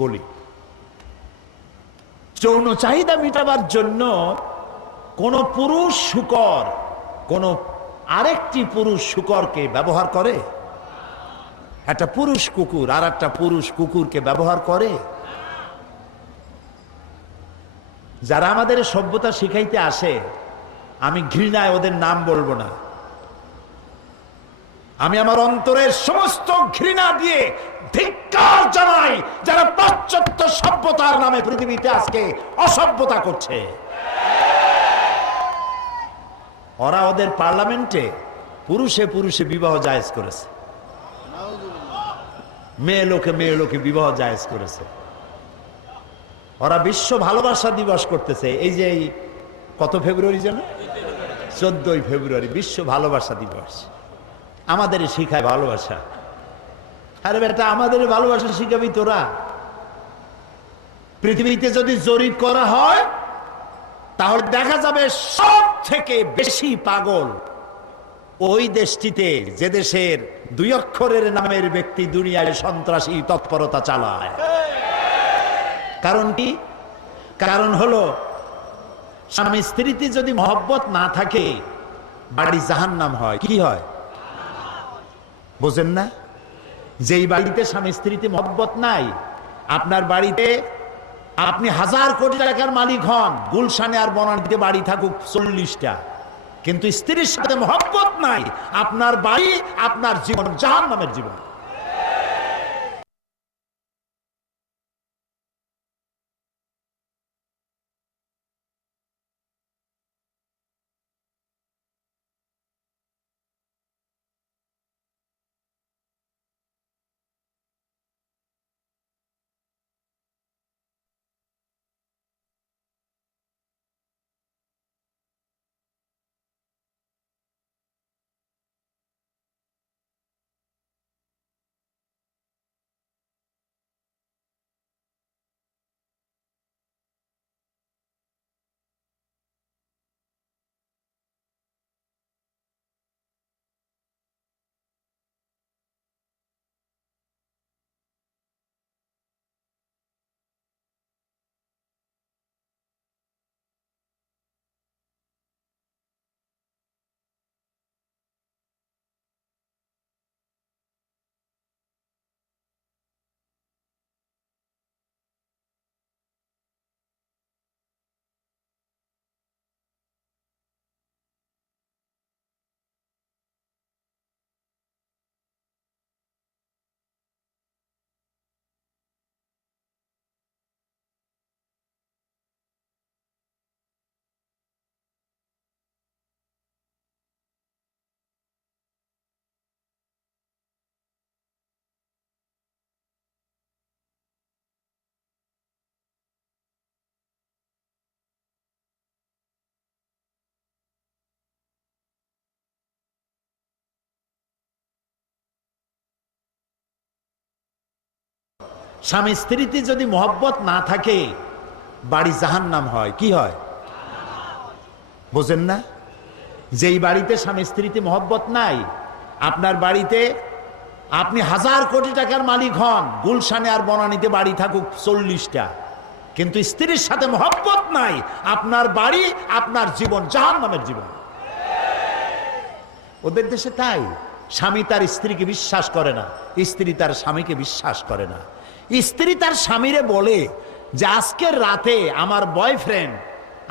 বলি। যৌন চাহিদা মেটাবার জন্য কোন পুরুষ শূকর কোন আরেকটি পুরুষ শূকরকে ব্যবহার করে? একটা পুরুষ কুকুর আর একটা পুরুষ কুকুরকে ব্যবহার করে? যারা আমাদের সভ্যতা শিখাইতে আসে, আমি ঘৃণায় ওদের নাম বলবো না, আমি আমার অন্তরের সমস্ত ঘৃণা দিয়ে ধিক্কার জানাই যারা পাশ্চাত্য সভ্যতার নামে পৃথিবীতে আজকে অসভ্যতা করছে। ওরা ওদের পার্লামেন্টে পুরুষে পুরুষে বিবাহ জায়েজ করেছে, মেয়ে লোকে বিবাহ জায়েজ করেছে। ওরা বিশ্ব ভালোবাসা দিবস করতেছে। এই যে কত ফেব্রুয়ারি যেন, 14ই ফেব্রুয়ারি বিশ্ব ভালোবাসা দিবস। আমাদের শিখায় ভালোবাসা। আরে বেটা, আমাদের ভালোবাসা শিখাবি তোরা? পৃথিবীতে যদি জরিপ করা হয় তাহলে দেখা যাবে সব থেকে বেশি পাগল ওই দেশটিতে যে দেশের 2 অক্ষরের নামের ব্যক্তি দুনিয়ায় সন্ত্রাসী তৎপরতা চালায়। কারণ কি? কারণ হলো স্বামী স্ত্রীতে যদি মহব্বত না থাকে বাড়ি জাহান্নাম হয়। কি হয় বোঝেন না? যেই বাড়িতে স্বামী স্ত্রীতে মহব্বত নাই, আপনার বাড়িতে আপনি 1000 কোটি টাকার মালিক হন, গুলশানে আর বনানীতে বাড়ি থাকুক 40টা, কিন্তু স্ত্রীর সাথে মহব্বত নাই, আপনার বাড়ি আপনার জীবন জাহান্নামের জীবন। স্বামী স্ত্রীতে যদি মহব্বত না থাকে বাড়ি জাহান্নাম হয়। কি হয় বোঝেন না? যেই বাড়িতে স্বামী স্ত্রীতে মহব্বত নাই, আপনার বাড়িতে আপনি 1000 কোটি টাকার মালিক হন, গুলশানে আর বনানীতে বাড়ি থাকুক 40টা, কিন্তু স্ত্রীর সাথে মহব্বত নাই, আপনার বাড়ি আপনার জীবন জাহান্নামের জীবন। ওদের দেশে তাই স্বামী তার স্ত্রীকে বিশ্বাস করে না, স্ত্রী তার স্বামীকে বিশ্বাস করে না। স্ত্রী তার স্বামীরে বলে যে আজকের রাতে আমার বয়ফ্রেন্ড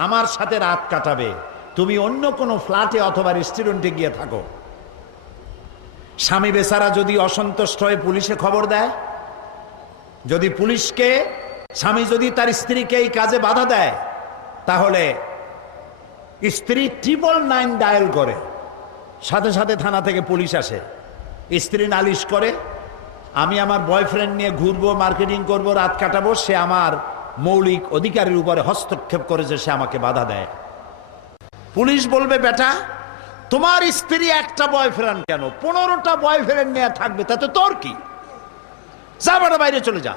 আমার সাথে রাত কাটাবে, তুমি অন্য কোনো ফ্ল্যাটে অথবা রেস্টুরেন্টে গিয়ে থাকো। স্বামী বেচারা যদি অসন্তুষ্ট হয়ে পুলিশে খবর দেয়, যদি পুলিশকে স্বামী যদি তার স্ত্রীকে এই কাজে বাধা দেয়, তাহলে স্ত্রী 999 ডায়াল করে, সাথে সাথে থানা থেকে পুলিশ আসে। স্ত্রী নালিশ করে, আমি আমার বয়ফ্রেন্ড নিয়ে ঘুরবো, মার্কেটিং করব, রাত কাটাবো, সে আমার মৌলিক অধিকারের উপরে হস্তক্ষেপ করেছে, সে আমাকে বাধা দেয়। পুলিশ বলবে, বেটা তোমার স্ত্রী একটা বয়ফ্রেন্ড কেন, 15টা বয়ফ্রেন্ড নিয়ে থাকবে, তাতে তোর কি? যা বেটা, বাইরে চলে যা।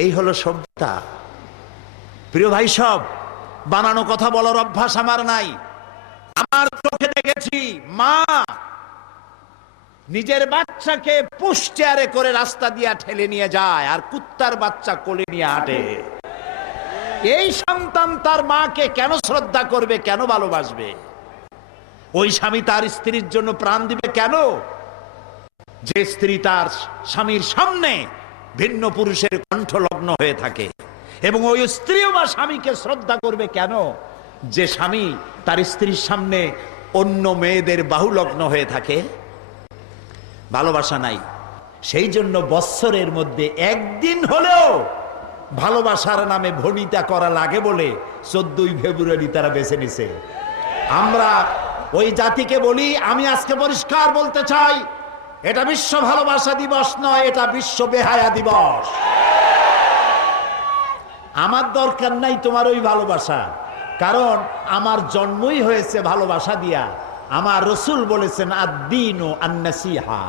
এই হলো সভ্যতা। প্রিয় ভাই, সব বানানো কথা বলার অভ্যাস আমার নাই। আমার চোখে দেখেছি মা নিজের বাচ্চাকে পুশ চেয়ারে করে রাস্তা দিয়া ঠেলে নিয়ে যায় আর কুত্তার বাচ্চা কোলে নিয়ে হাঁটে। এই সন্তান তার মাকে কেন শ্রদ্ধা করবে, কেন ভালোবাসবে? ওই স্বামী তার স্ত্রীর জন্য প্রাণ দিবে কেন? যে স্ত্রী তার স্বামীর সামনে ভিন্ন পুরুষের কণ্ঠলগ্ন হয়ে থাকে। এবং ওই স্ত্রীও বা স্বামীকে শ্রদ্ধা করবে কেন? যে স্বামী তার স্ত্রীর সামনে অন্য মেয়েদের বাহুলগ্ন হয়ে থাকে। ভালোবাসা নাই। সেই জন্য বৎসরের মধ্যে একদিন হলেও ভালোবাসার নামে ভনিতা করা লাগে বলে 14ই ফেব্রুয়ারি তারা বেছে নিছে। আমরা ওই জাতিকে বলি, আমি আজকে পরিষ্কার বলতে চাই, এটা বিশ্ব ভালোবাসা দিবস নয়, এটা বিশ্ব বেহায়া দিবস। আমার দরকার নাই তোমার ওই ভালোবাসা, কারণ আমার জন্মই হয়েছে ভালোবাসা দিয়া। আমার রসুল বলেছেন আদ-দীন আন-নাসিহা,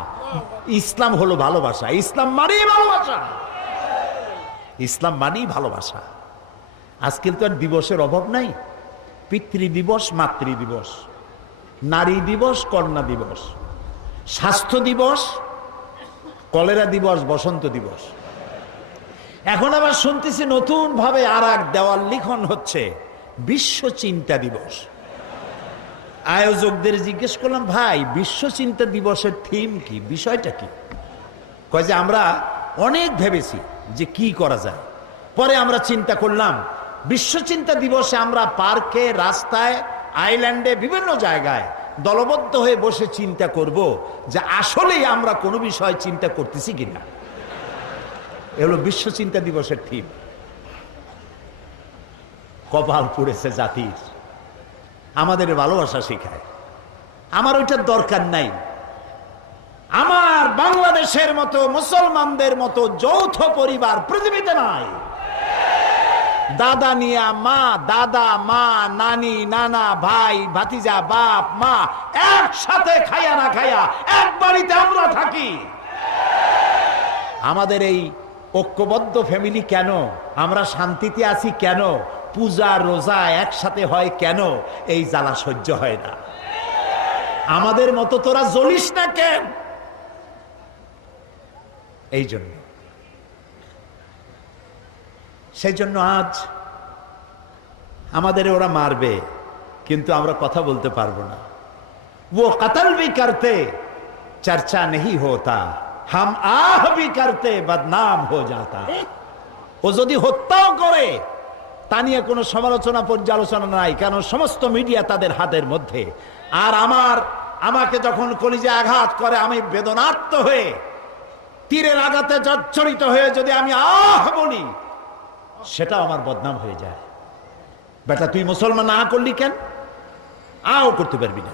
ইসলাম হলো ভালোবাসা। ইসলাম মানেই ভালোবাসা, ইসলাম মানেই ভালোবাসা। আজকাল তো আর দিবসের অভাব নাই। পিতৃ দিবস, মাতৃ দিবস, নারী দিবস, কন্যা দিবস, স্বাস্থ্য দিবস, কলেরা দিবস, বসন্ত দিবস। এখন আবার শুনতেছি নতুন ভাবে আর এক দেওয়াল লিখন হচ্ছে বিশ্ব চিন্তা দিবস। আয়োজকদের জিজ্ঞেস করলাম, ভাই বিশ্ব চিন্তা দিবসের থিম কি, বিষয়টা কি? কয় যে আমরা অনেক ভেবেছি যে কি করা যায়। পরে আমরা চিন্তা করলাম বিশ্ব চিন্তা দিবসে আমরা পার্কে, রাস্তায়, আইল্যান্ডে, বিভিন্ন জায়গায় দলবদ্ধ হয়ে বসে চিন্তা করব যে আসলেই আমরা কোনো বিষয় চিন্তা করতেছি কিনা। এগুলো বিশ্ব চিন্তা দিবসের থিম। কপাল পুড়েছে জাতির, আমাদের ভালোবাসা শেখায়। আমার ওইটার দরকার নাই। আমার বাংলাদেশের মতো, মুসলমানদের মতো যৌথ পরিবার পৃথিবীতে নাই। দাদা নিয়া মা, দাদা মা, নানি নানা, ভাই ভাতিজা, বাপ মা একসাথে খাইয়া না খাইয়া এক বাড়িতে আমরা থাকি। আমাদের এই ঐক্যবদ্ধ ফ্যামিলি কেন? আমরা শান্তিতে আছি কেন? পূজা রোজা একসাথে হয় কেন? এই জ্বালা সহ্য হয় না। আমাদের মতো তোরা জ্বলিস না কেন? এই জন্য, সেই জন্য আজ আমাদের ওরা মারবে, কিন্তু আমরা কথা বলতে পারবো না। वो कत्ल भी करते चर्चा नहीं होता, हम आह भी करते बदनाम हो जाता। ও যদি হত্যাও করে তা নিয়ে কোনো সমালোচনা পর্যালোচনা নাই, কারণ সমস্ত মিডিয়া তাদের হাতের মধ্যে। আর আমাকে যখন কলিজে আঘাত করে, আমি বেদনার্ত হয়ে তীরের আঘাতে জর্জরিত হয়ে যদি আমি আহ বলি, সেটা আমার বদনাম হয়ে যায়। বেটা তুই মুসলমান না করলি কেন? আও করতে পারবি না।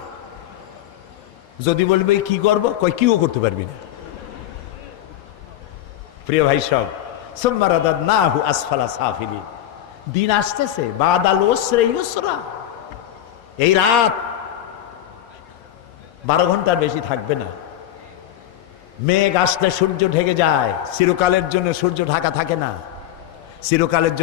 যদি বলবে কি করব, কই কিও করতে পারবি না। প্রিয় ভাই সব, সুম্মা রাদাদনাহু আসফালা সাফিলিন। দিন আসতেছে, বাদাল উসরি ইউসরা। এই রাত 12 ঘন্টার বেশি থাকবে না। মেঘ আসলে সূর্য ঢেকে যায়। চিরকালের জন্য সূর্য ঢাকা থাকে না, চিরকালের জন্য